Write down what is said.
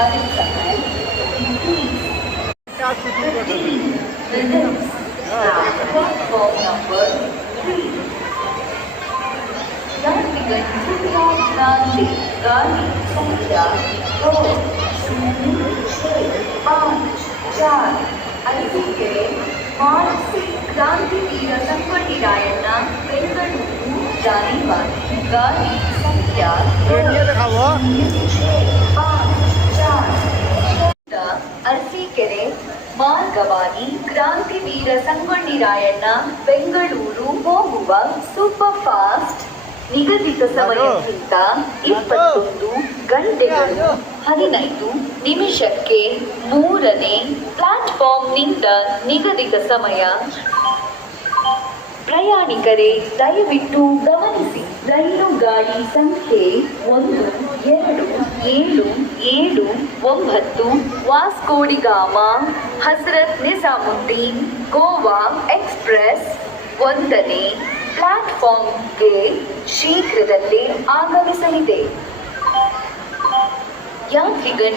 RSI minutes platform number 3. यात्रीगण कृपया ध्यान दें, गाड़ी संख्या 2065 अरसीಕೆರೆ मार्ग से क्रांतिवीर संಗೊಳ್ಳಿ ರಾಯಣ್ಣ ಬೆಂಗಳೂರು जाने वाली गाड़ी संख्या 2065 ಅರಸೀಕೆರೆ ಮಾರ್ಗವಾಗಿ ಕ್ರಾಂತಿವೀರ ಸಂಗೊಳ್ಳಿ ರಾಯಣ್ಣ ಬೆಂಗಳೂರು ಹೋಗುವ ಸೂಪರ್ ಫಾಸ್ಟ್ ನಿಗದಿತ ಸಮಯಕ್ಕಿಂತ 21 ಗಂಟೆಗಳು 15 ನಿಮಿಷಕ್ಕೆ 3ನೇ ಪ್ಲಾಟ್ಫಾರ್ಮ್ನಿಂದ ನಿಗದಿತ ಸಮಯ. ಪ್ರಯಾಣಿಕರೇ ದಯವಿಟ್ಟು ಗಮನಿಸಿ, ರೈಲು ಗಾಡಿ ಸಂಖ್ಯೆ 127779 ವಾಸ್ಕೋಡಿಗಾಮ ಹಜರತ್ ನಿಜಾಮುದ್ದೀನ್ ಗೋವಾ ಎಕ್ಸ್‌ಪ್ರೆಸ್ 1ನೇ ಪ್ಲಾಟ್ಫಾರ್ಮ್ಗೆ ಶೀಘ್ರದಲ್ಲೇ ಆಗಮಿಸಲಿದೆ. ಯಾತ್ರಿಗಣ